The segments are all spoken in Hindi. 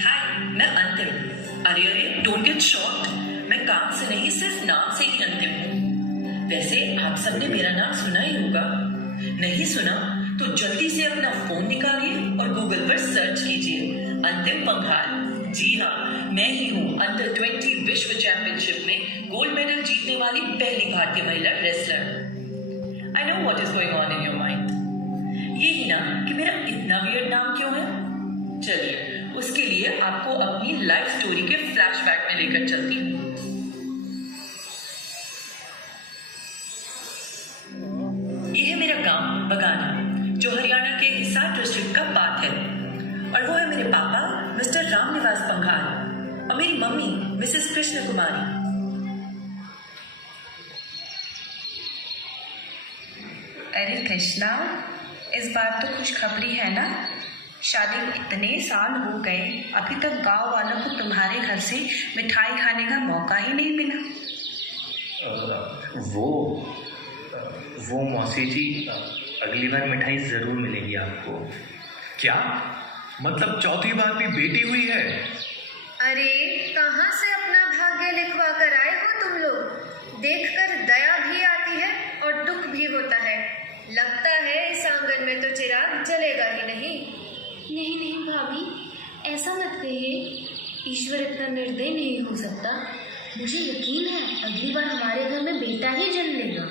हाय, मैं अंतिम। अरे अरे, डोंट गेट शॉक्ड। मैं काम से नहीं, सिर्फ नाम से ही अंतिम हूँ। वैसे आप सबने मेरा नाम सुना ही होगा। नहीं सुना तो जल्दी से अपना फोन निकालिए और गूगल पर सर्च कीजिए अंतिम पंघाल। जी हाँ, मैं ही हूँ अंडर 20 विश्व चैंपियनशिप में गोल्ड मेडल जीतने वाली पहली भारतीय महिला wrestler. I know what is going on in your mind. यही ना कि मेरा इतना वियर्ड नाम क्यों है। चलिए, उसके लिए आपको अपनी लाइफ स्टोरी के फ्लैशबैक में लेकर चलती हूँ। ये है मेरा गांव बगाना, जो हरियाणा के हिसार डिस्ट्रिक्ट का पार्ट है। और वो है मेरे पापा मिस्टर रामनिवास पंघाल और मेरी मम्मी मिसेस कृष्ण कुमारी। अरे कृष्णा, इस बार तो खुशखबरी है ना? शादी को इतने साल हो गए, अभी तक गांव वालों को तुम्हारे घर से मिठाई खाने का मौका ही नहीं मिला। वो मौसी जी, अगली बार मिठाई जरूर मिलेगी आपको। क्या मतलब चौथी बार भी बेटी हुई है? अरे कहाँ से अपना भाग्य लिखवा कर आए हो तुम लोग? देखकर दया भी आती है और दुख भी होता है। लगता है इस आंगन में तो चिराग जलेगा ही नहीं। नहीं नहीं भाभी, ऐसा मत कहिए। ईश्वर इतना निर्दयी नहीं हो सकता। मुझे यकीन है अगली बार हमारे घर में बेटा ही जन्म लेगा।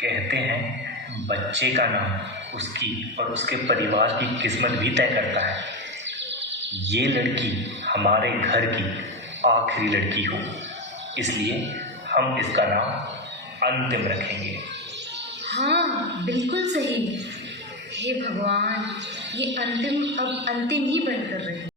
कहते हैं बच्चे का नाम उसकी और उसके परिवार की किस्मत भी तय करता है। ये लड़की हमारे घर की आखिरी लड़की हो, इसलिए हम इसका नाम अंतिम रखेंगे। हाँ बिल्कुल सही। हे भगवान, ये अंतिम अब अंतिम ही बनकर रहे।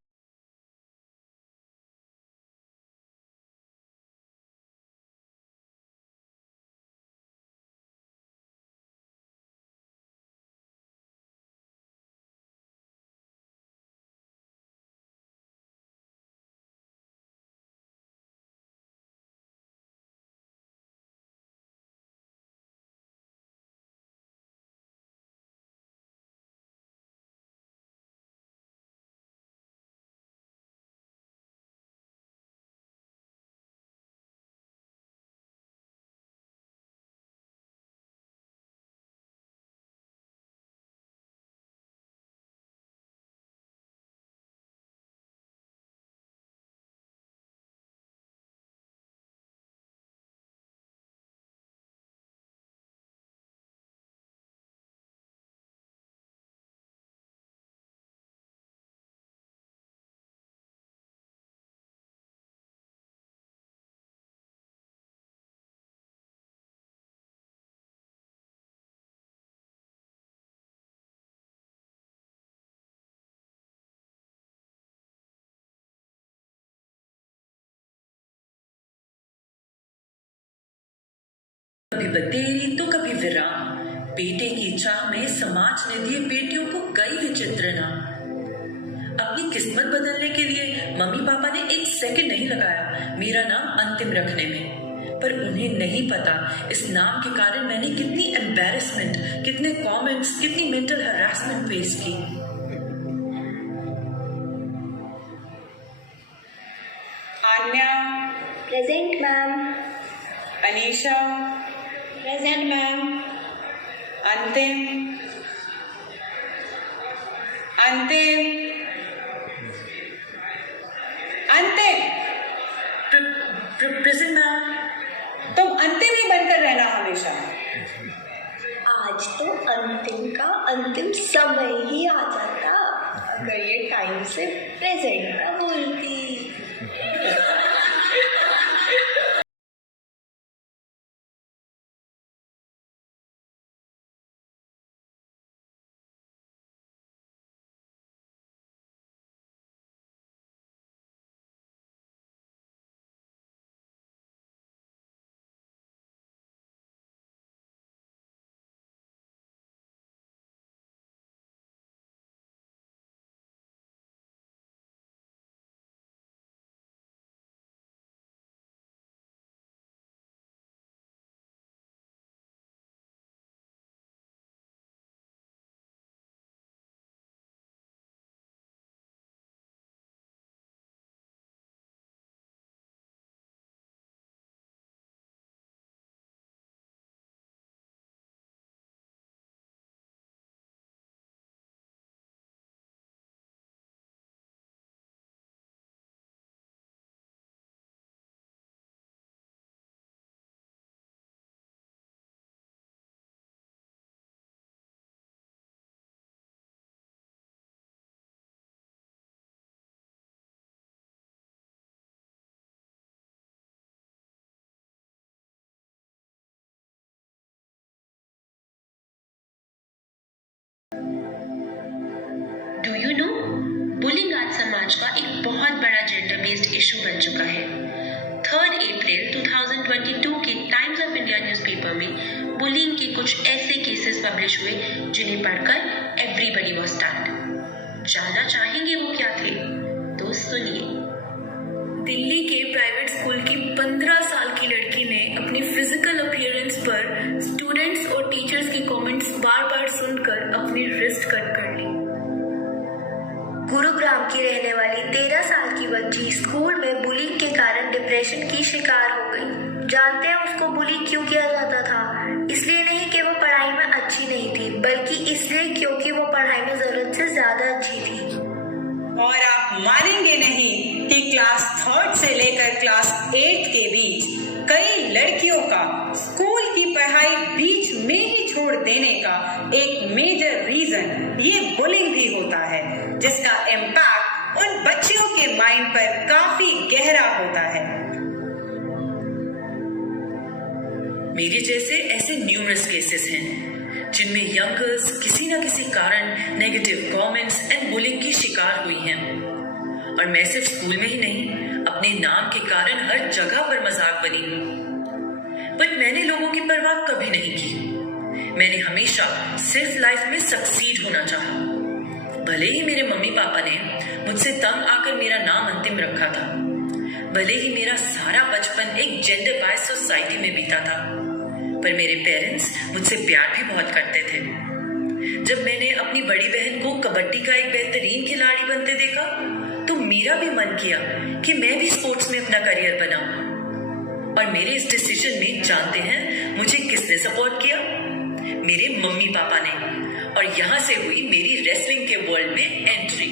कभी बतेरी तो कभी विराम, बेटे की चाह में समाज ने दिए बेटियों को कई विचित्र नाम। अपनी किस्मत बदलने के लिए मम्मी पापा ने एक सेकंड नहीं लगाया मेरा नाम अंतिम रखने में। पर उन्हें नहीं पता इस नाम के कारण मैंने कितनी एम्बैरेसमेंट, कितने कमेंट्स, कितनी मेंटल हरासमेंट फेस की। Aanya present ma'am. Anisha present ma'am. Antim Antim अंतिम प्रेजेंट मैम। तुम अंतिम ही बनकर रहना हमेशा। आज तो अंतिम का अंतिम समय ही आ जाता अगर ये टाइम से प्रेजेंट ना बोलती। समाज का एक बहुत बड़ा जेंडर बेस्ड इशू बन चुका है। 3 अप्रैल 2022 के टाइम्स ऑफ इंडिया न्यूज़पेपर में बुलिंग के कुछ ऐसे केसेस पब्लिश हुए जिन्हें पढ़कर एवरीबडी वाज स्टन्ड। जानना चाहेंगे वो क्या थे? तो सुनिए। दिल्ली के प्राइवेट स्कूल की 15 साल की लड़की ने अपनी फिजिकल अपीयरेंस पर स्टूडेंट्स और टीचर्स के कमेंट्स बार बार सुनकर अपनी रिस्ट कट कर ली। गुरुग्राम की रहने वाली 13 साल की बच्ची स्कूल में बुलिंग के कारण डिप्रेशन की शिकार हो गई। जानते हैं उसको बुली क्यों किया जाता था? इसलिए नहीं कि वो पढ़ाई में अच्छी नहीं थी, बल्कि इसलिए क्योंकि वो पढ़ाई में जरूरत से ज्यादा अच्छी थी। और आप मानेंगे नहीं कि क्लास 3 से लेकर क्लास 8 के बीच कई लड़कियों का स्कूल की पढ़ाई बीच में ही छोड़ देने का एक मेजर रीजन ये बुलिंग भी होता है, जिसका इम्पैक्ट उन बच्चियों के माइंड पर काफी गहरा होता है। मेरे जैसे ऐसे न्यूमरस केसेस हैं जिनमें यंगर्स किसी न किसी कारण नेगेटिव कमेंट्स एंड बुलिंग की शिकार हुई हैं। और मैं सिर्फ स्कूल में ही नहीं, अपने नाम के कारण हर जगह पर मजाक बनी। बट मैंने लोगों की परवाह कभी नहीं की। मैंने हमेशा सिर्फ लाइफ में सक्सीड होना चाहा। भले ही मेरे मम्मी पापा ने मुझसे तंग आकर मेरा नाम अंतिम रखा था, भले ही मेरा सारा बचपन एक जेंडर बायस्ड सोसाइटी में बीता था, पर मेरे पेरेंट्स मुझसे प्यार भी बहुत करते थे। जब मैंने अपनी बड़ी बहन को कबड्डी का एक बेहतरीन खिलाड़ी बनते देखा तो मेरा भी मन किया कि मैं भी स्पोर्ट्स में अपना करियर बनाऊं। और मेरे इस डिसीजन में जानते हैं मुझे किसने सपोर्ट किया? मेरे मम्मी पापा ने। और यहां से हुई मेरी रेसलिंग के वर्ल्ड में एंट्री।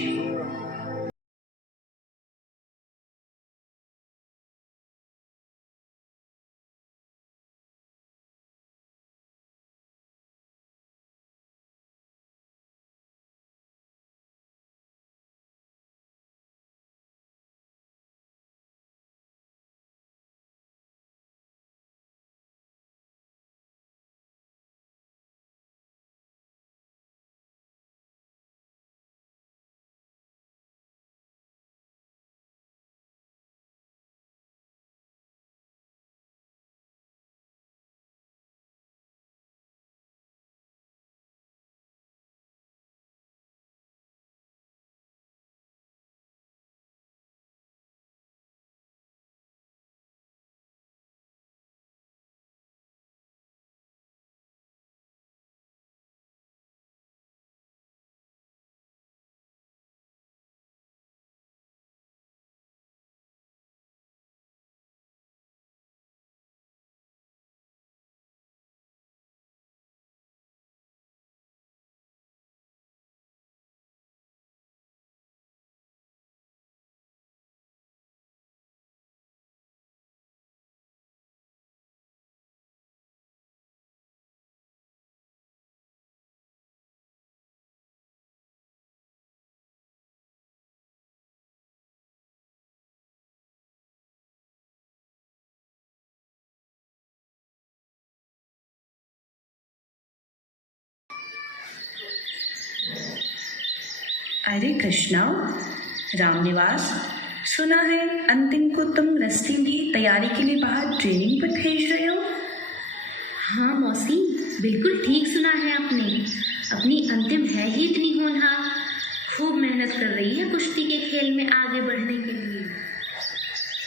अरे कृष्णा, रामनिवास, सुना है अंतिम को तुम रेसलिंग की तैयारी के लिए बाहर ट्रेनिंग पर भेज रहे हो? हाँ मौसी, बिल्कुल ठीक सुना है आपने। अपनी अंतिम है ही इतनी होनहार, खूब मेहनत कर रही है कुश्ती के खेल में आगे बढ़ने के लिए।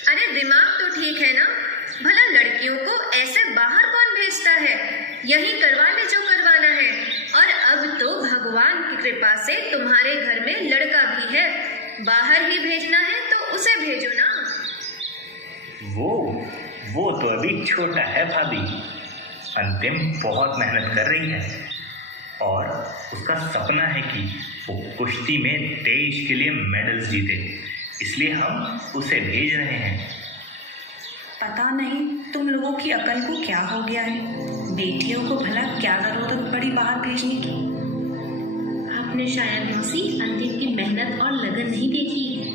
अरे दिमाग तो ठीक है ना? भला लड़कियों को ऐसे बाहर कौन भेजता है? यही करवा ले जो करवाना है। और अब तो भगवान की कृपा से तुम्हारे घर में लड़का भी है, बाहर ही भेजना है तो उसे भेजो ना। वो तो अभी छोटा है भाभी। अंतिम बहुत मेहनत कर रही है और उसका सपना है कि वो कुश्ती में देश के लिए मेडल्स जीते, इसलिए हम उसे भेज रहे हैं। पता नहीं तुम लोगों की अकल को क्या हो गया है। बेटियों को भला क्या जरूरत पड़ी बाहर भेजने की? आपने शायद मौसी अंतिम की मेहनत और लगन नहीं देखी है।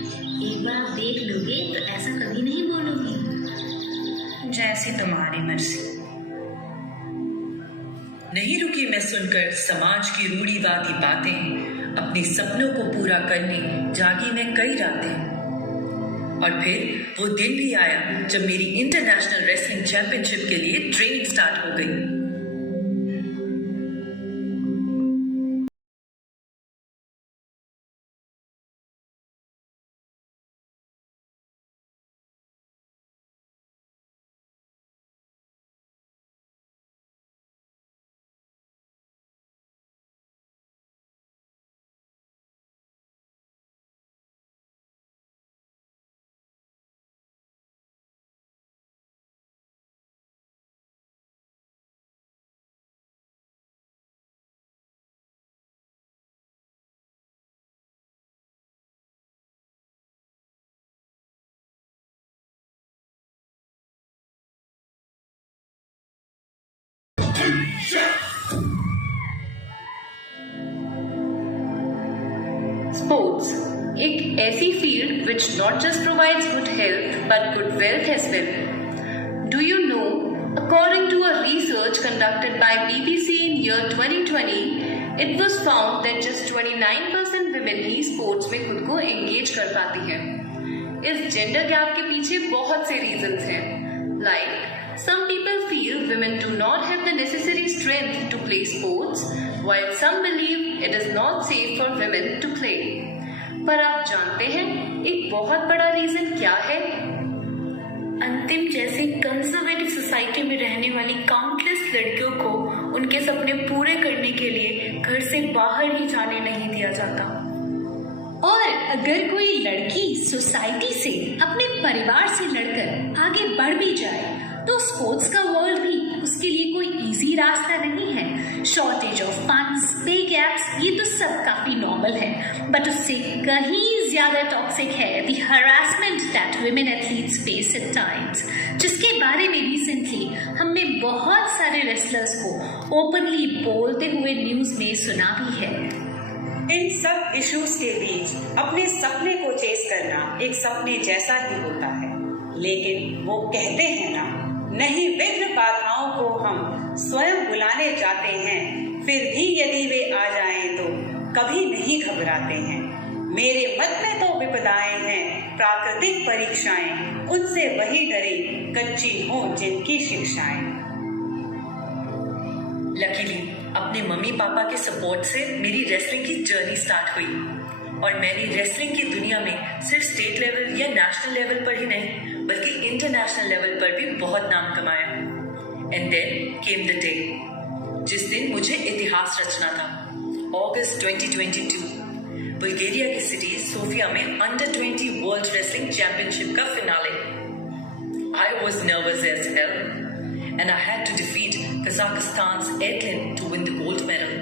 एक बार आप देख लोगे तो ऐसा कभी नहीं बोलोगे। जैसी तुम्हारी मर्जी। नहीं रुकी मैं सुनकर समाज की रूढ़िवादी बातें, अपने सपनों को पूरा करने जागी मैं कई रातें। और फिर वो दिन भी आया जब मेरी इंटरनेशनल रेसलिंग चैंपियनशिप के लिए ट्रेनिंग स्टार्ट हो गई। Sports, एक ऐसी field which not just provides good health but good wealth as well. Do you know, according to a research conducted by BBC in year 2020, it was found that just 29% women he sports में खुद को engage कर पाती हैं। इस gender gap के पीछे बहुत से reasons हैं, like some people feel women do not have the necessary strength to play sports, while some believe it is not safe for women to play. पर आप जानते हैं एक बहुत बड़ा रीजन क्या है? अंतिम जैसी कंजर्वेटिव सोसाइटी में रहने वाली काउंटलेस लड़कियों को उनके सपने पूरे करने के लिए घर से बाहर ही जाने नहीं दिया जाता। और अगर कोई लड़की सोसाइटी से, अपने परिवार से लड़कर आगे बढ़ भी जाए तो स्पोर्ट्स का वर्ल्ड भी उसके लिए कोई इजी रास्ता नहीं है। शॉर्टेज ऑफ फंड्स, पे गैप्स, ये तो सब काफी नॉर्मल है, बट उससे कहीं ज्यादा टॉक्सिक है the harassment that women athletes face at times, जिसके बारे में रिसेंटली हमने बहुत सारे रेसलर्स को ओपनली बोलते हुए न्यूज में सुना भी है। इन सब इश्यूज के बीच अपने सपने को चेस करना एक सपने जैसा ही होता है, लेकिन वो कहते हैं ना, नहीं विघ्न बाधाओं को हम स्वयं बुलाने जाते हैं, फिर भी यदि वे आ जाएं तो कभी नहीं घबराते हैं। मेरे मत में तो विपदाएं हैं प्राकृतिक परीक्षाएं, उनसे वही डरे कच्ची हो जिनकी शिक्षाएं। लकीली अपने मम्मी पापा के सपोर्ट से मेरी रेसलिंग की जर्नी स्टार्ट हुई और मैंने रेसलिंग की दुनिया में सिर्फ स्टेट लेवल या नेशनल लेवल पर ही नहीं बल्कि इंटरनेशनल लेवल पर भी बहुत नाम कमाया। And then came the day जिस दिन मुझे इतिहास रचना था। अगस्त 2022 बुल्गारिया की सिटी सोफिया में अंडर 20 वर्ल्ड रेसलिंग चैंपियनशिप का finale. I was nervous as hell and I had to defeat Kazakhstan's Edlin to win the gold medal.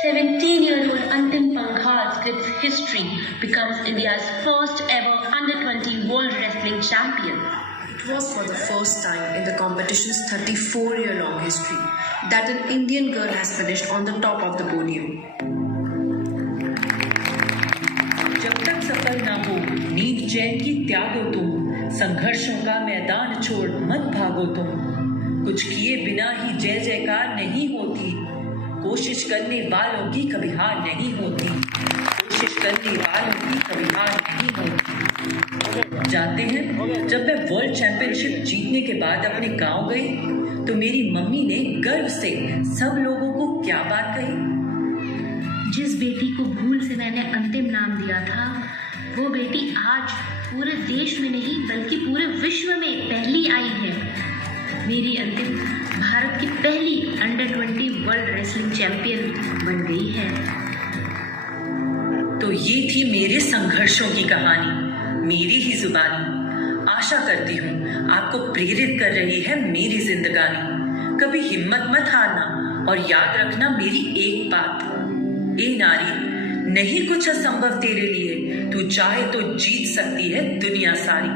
"17-year-old its history, becomes India's first ever under-20 World Wrestling Champion. It was for the first time in the competition's 34-year-long history that an Indian girl has finished on the top of the podium. जब तक सफल ना हो नींद चैन की त्यागो तुम, संघर्षों का मैदान छोड़ मत भागो तुम। कुछ किए बिना ही जय जयकार नहीं होती, कोशिश करने वालों की कभी हार नहीं होती, कोशिश करने वालों की कभी हार नहीं होती। जानते हैं, जब मैं वर्ल्ड चैंपियनशिप जीतने के बाद अपने गांव गई तो मेरी मम्मी ने गर्व से सब लोगों को क्या बात कही? जिस बेटी को भूल से मैंने अंतिम नाम दिया था, वो बेटी आज पूरे देश में नहीं बल्कि पूरे विश्व में पहली आई है। मेरी अंतिम भारत की पहली अंडर-20 वर्ल्ड रेसलिंग चैंपियन बन गई है। तो ये थी मेरे संघर्षों की कहानी, मेरी ही जुबानी। आशा करती हूँ आपको प्रेरित कर रही है मेरी जिंदगानी। कभी हिम्मत मत हारना और याद रखना मेरी एक बात, ए नारी, नहीं कुछ असंभव तेरे लिए, तू चाहे तो जीत सकती है दुनिया सारी।